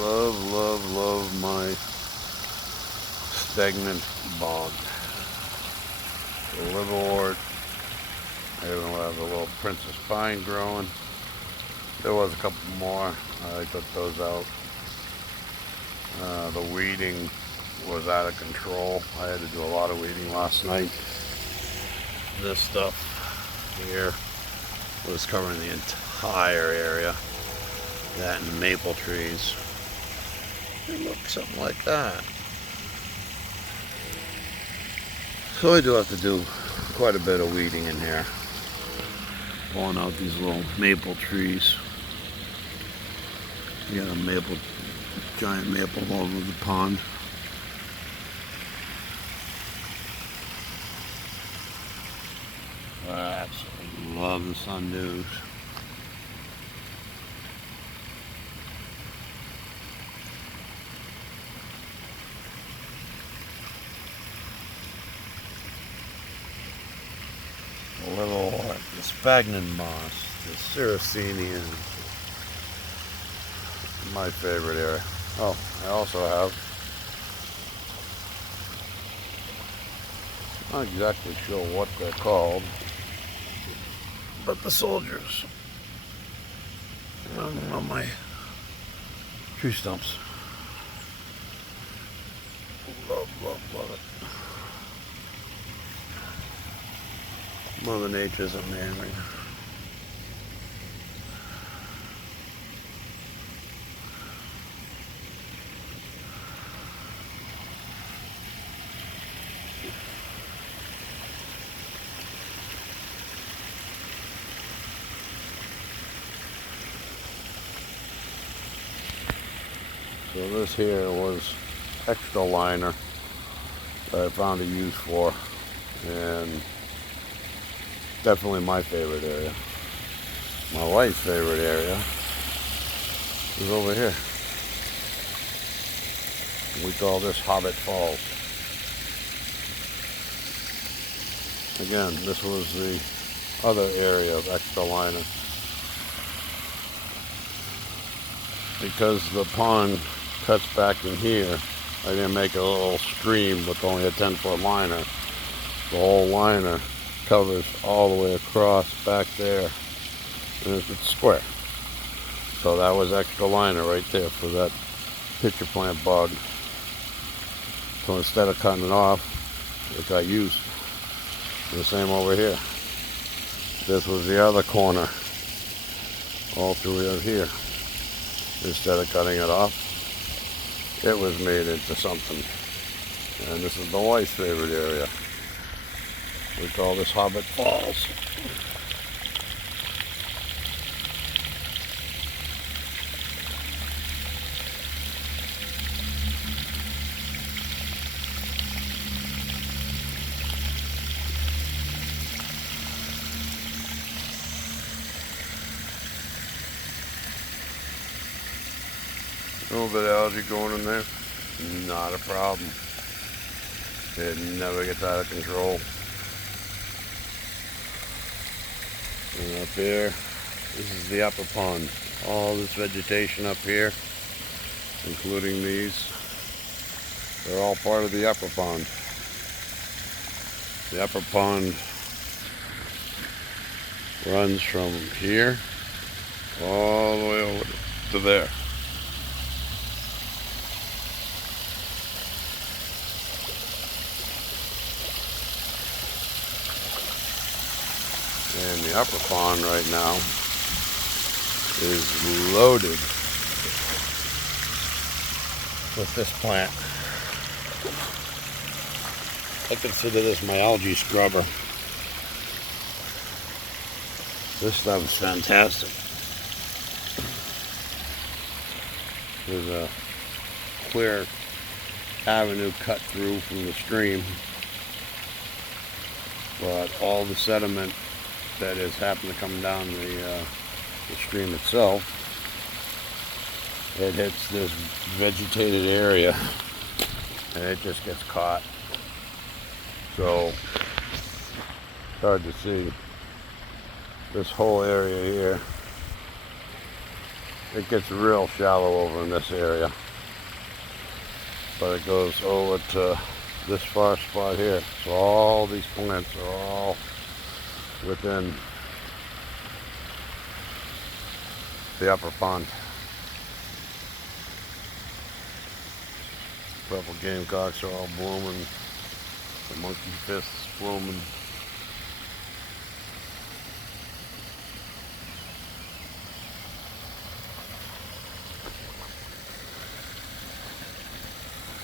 Love my stagnant bog. The liverwort. I even have a little princess pine growing. There was a couple more. I took those out. The weeding was out of control. I had to do a lot of weeding last night. This stuff here was covering the entire area. That and the maple trees. It looks something like that. So I do have to do quite a bit of weeding in here. Pulling out these little maple trees. You got a maple, giant maple all over the pond. I absolutely love the sundews. The liverwort, the spagnum moss, the Saracenian. My favorite area. Oh, I also have, not exactly sure what they're called, but the soldiers on my tree stumps. Love it. Mother Nature's amazing. So this here was extra liner that I found a use for, and definitely my favorite area. My wife's favorite area is over here. We call this Hobbit Falls. Again, this was the other area of extra liner. Because the pond cuts back in here, I didn't make a little stream with only a 10-foot liner. The whole liner covers all the way across back there, and it's square. So that was extra liner right there for that pitcher plant bog. So instead of cutting it off, it got used. The same over here. This was the other corner, all through here. Instead of cutting it off, it was made into something. And this is the wife's favorite area. We call this Hobbit Falls. A little bit of algae going in there, not a problem. It never gets out of control. And up here, this is the upper pond. All this vegetation up here, including these, they're all part of the upper pond. The upper pond runs from here all the way over to there. And the upper pond right now is loaded with this plant. I consider this my algae scrubber. This stuff is fantastic. There's a clear avenue cut through from the stream, but all the sediment that has happened to come down the stream itself, it hits this vegetated area and it just gets caught. So it's hard to see. This whole area here It gets real shallow over in this area, but it goes over to this far spot here. So all these plants are all within the upper pond. Purple gamecocks are all blooming. The monkey fists blooming.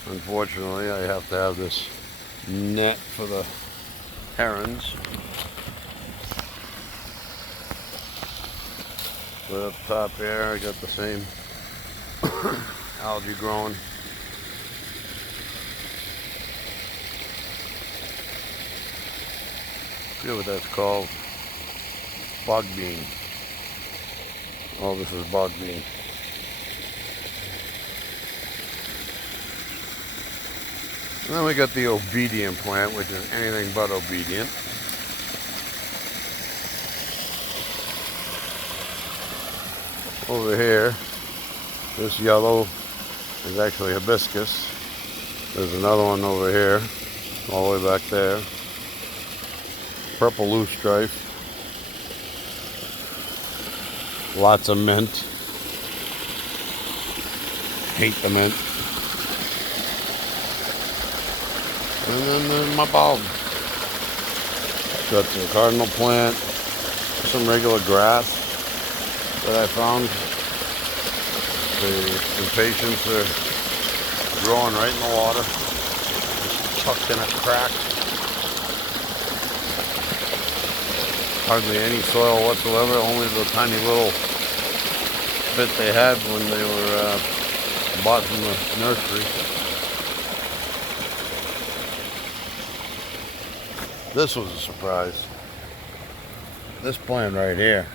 Unfortunately, I have to have this net for the herons. But up top here, I got the same algae growing. I forget what that's called. Bog bean. Oh, this is bog bean. And then we got the obedient plant, which is anything but obedient. Over here, this yellow is actually hibiscus. There's another one over here, all the way back there. Purple loosestrife. Lots of mint. Hate the mint. And then there's my bulb. Got the cardinal plant, some regular grass that I found. The impatiens are growing right in the water, just tucked in a crack. Hardly any soil whatsoever, only the tiny little bit they had when they were bought from the nursery. This was a surprise. This plant right here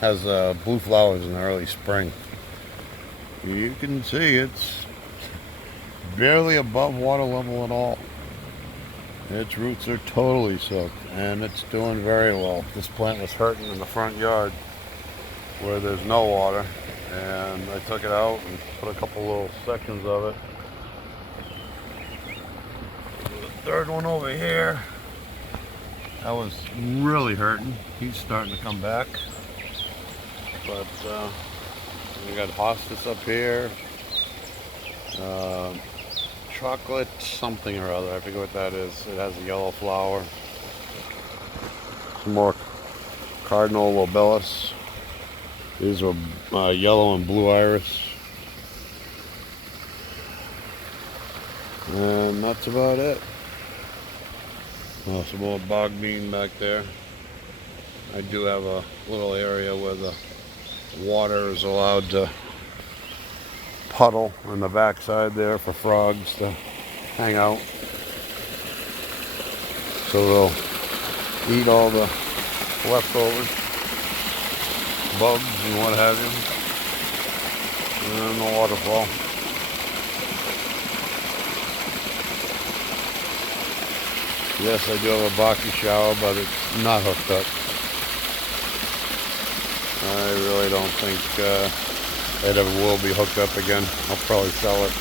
has blue flowers in the early spring. You can see it's barely above water level at all. Its roots are totally soaked, and it's doing very well. This plant was hurting in the front yard where there's no water, and I took it out and put a couple little sections of it. The third one over here, that was really hurting. He's starting to come back. But we got hostas up here. Chocolate something or other, I forget what that is. It has a yellow flower. Some more cardinal lobelis. These are yellow and blue iris. And that's about it. Some more bog bean back there. I do have a little area where the water is allowed to puddle on the backside there for frogs to hang out. So they'll eat all the leftovers, bugs and what have you. And then the waterfall. Yes, I do have a boxy shower, but it's not hooked up. I really don't think it ever will be hooked up again. I'll probably sell it.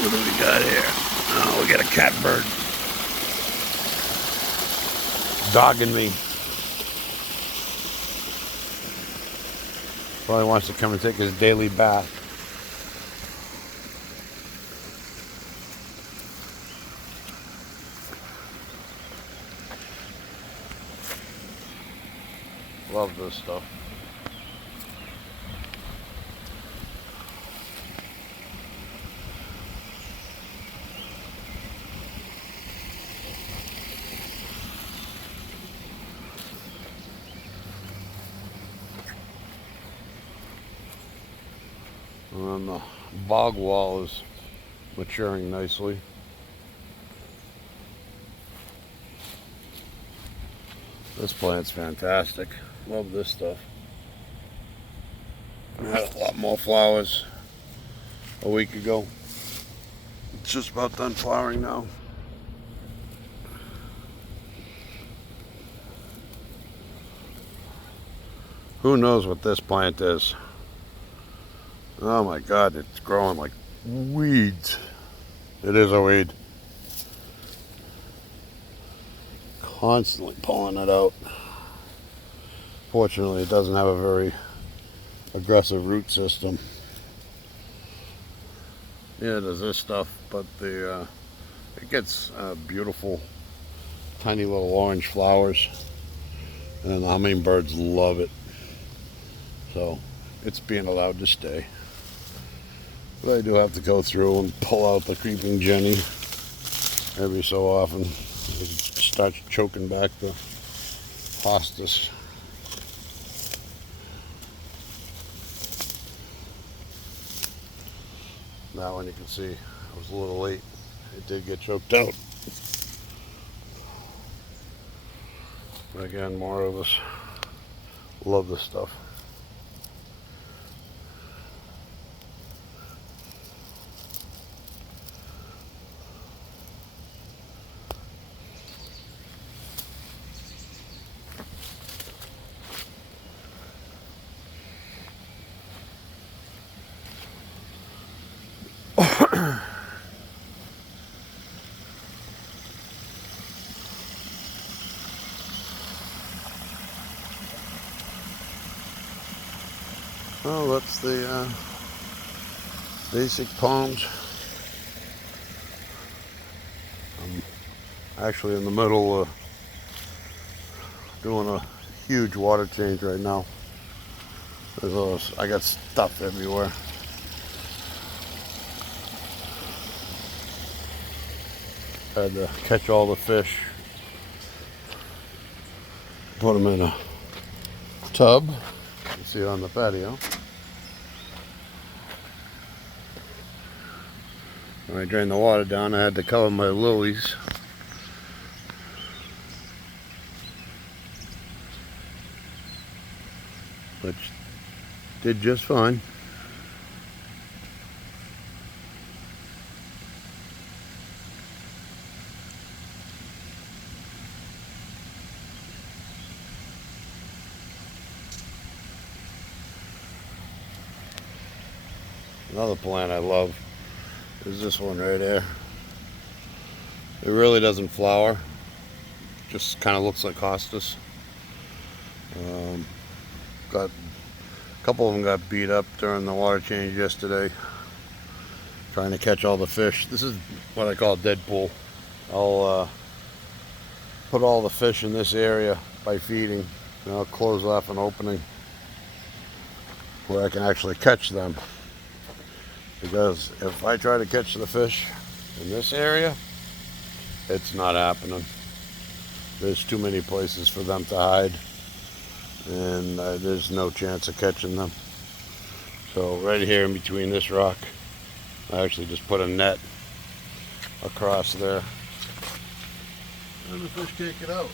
What do we got here? Oh, we got a catbird. Dogging me. Probably wants to come and take his daily bath. Love this stuff. And then the bog wall is maturing nicely. This plant's fantastic. Love this stuff. I had a lot more flowers a week ago. It's just about done flowering now. Who knows what this plant is? Oh my God, it's growing like weeds. It is a weed. Constantly pulling it out. Fortunately, it doesn't have a very aggressive root system. Yeah, there's this stuff, but it gets beautiful, tiny little orange flowers, and the hummingbirds love it. So it's being allowed to stay. But I do have to go through and pull out the creeping Jenny every so often. It starts choking back the hostas. That one you can see I was a little late. It did get choked out. But again, more of us love this stuff. Well, that's the basic palms. I'm actually in the middle of doing a huge water change right now. I got stuff everywhere. Had to catch all the fish, put them in a tub. You can see it on the patio. When I drained the water down, I had to cover my lilies. Which did just fine. Another plant I love is this one right there. It really doesn't flower, just kind of looks like hostas. Got a couple of them got beat up during the water change yesterday, trying to catch all the fish. This is what I call dead pool. I'll put all the fish in this area by feeding, and I'll close off an opening where I can actually catch them. Because if I try to catch the fish in this area, it's not happening. There's too many places for them to hide, and there's no chance of catching them. So right here in between this rock, I actually just put a net across there, and the fish can't get out.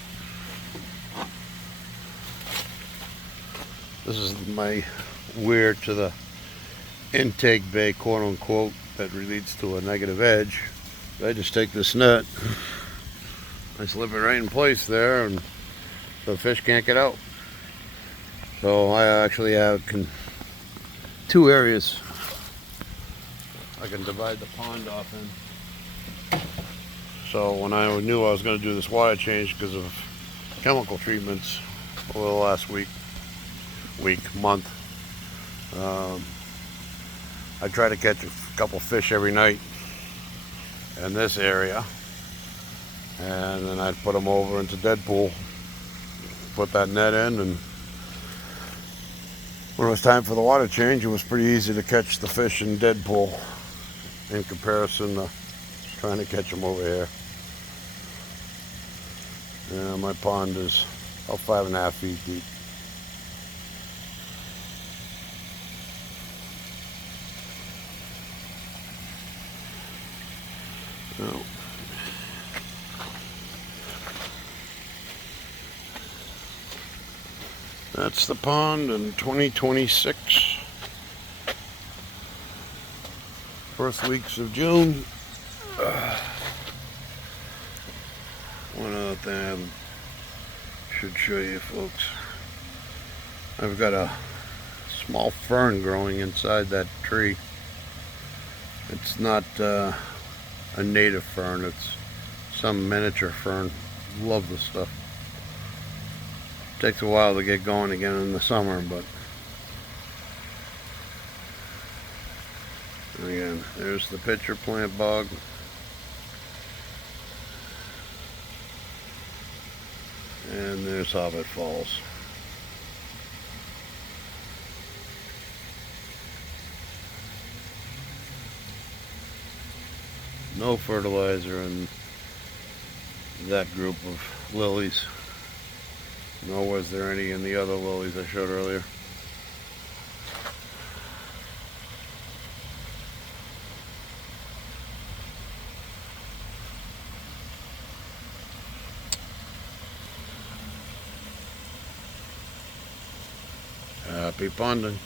This is my weir to the intake bay, quote unquote, that leads to a negative edge. I just take this net, I slip it right in place there, and the fish can't get out. So I actually have two areas I can divide the pond off in. So when I knew I was going to do this water change because of chemical treatments over the last month, I try to catch a couple fish every night in this area, and then I'd put them over into dead pool, put that net in, and when it was time for the water change, it was pretty easy to catch the fish in dead pool in comparison to trying to catch them over here. Yeah, my pond is about 5.5 feet deep. No. That's the pond in 2026. First weeks of June. One other thing I should show you folks. I've got a small fern growing inside that tree. It's not a native fern, it's some miniature fern. Love this stuff. Takes a while to get going again in the summer, but again, there's the pitcher plant bog. And there's Hobbit Falls. No fertilizer in that group of lilies, nor was there any in the other lilies I showed earlier. Happy ponding.